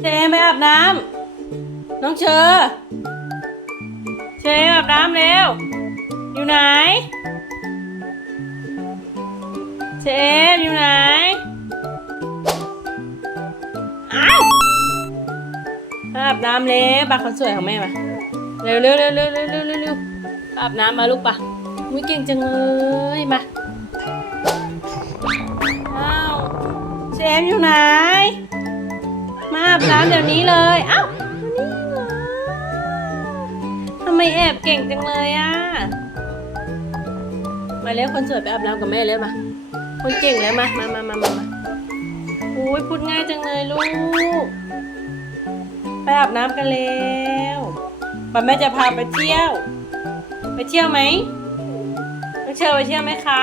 เชไปอาบน้ำน้องเชอ เชอาบน้ำเร็ว อยู่ไหน เชอยู่ไหน อ้าวอาบน้ำเล็วปาคนสวยของแม่มาเร็วเร็วเร็วเร็วเร็วเร็วเร็วอาบน้ำมาลูกปะมุ้ยเก่งจังเลยมาอ้าวเชมอยู่ไหน มาอาบน้ำเดี๋ยวนี้เลยเอ้านี่เหรอทำไมแอบเก่งจังเลยอะ มาเร็วคนสวยไปอาบน้ำกับแม่เร็วมา คนเก่งแล้วมา มามามามามาอุ้ยพูดง่ายจังเลยลูก ไปอาบน้ำกันแล้วป้าแม่จะพาไปเที่ยว ไปเที่ยวไหมน้องเชอไปเที่ยวไหมคะ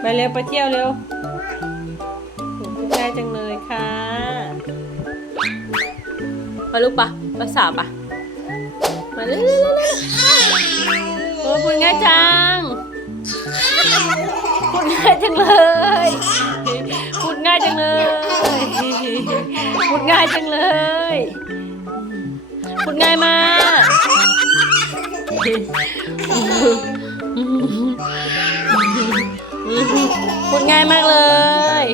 ไปเร็วไปเที่ยวเร็วโหพูดง่ายจังเลยค่ะมาลูกปะภาษาวปะมาเร็วเร็วเร็วเร็วโอ้พูดง่ายจังพูดง่ายจังเลยพูดง่ายจังเลยพูดง่ายจังเลยพูดง่ายมาก พูดง่ายมากเลย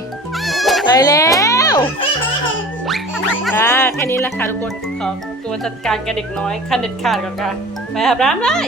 ไปแล้วอ่าแค่นี้แหละค่ะทุกคน ขอตัวจัดการกับเด็กน้อยขั้นเด็ดขาดก่อนค่ะ ไปอาบน้ำเลย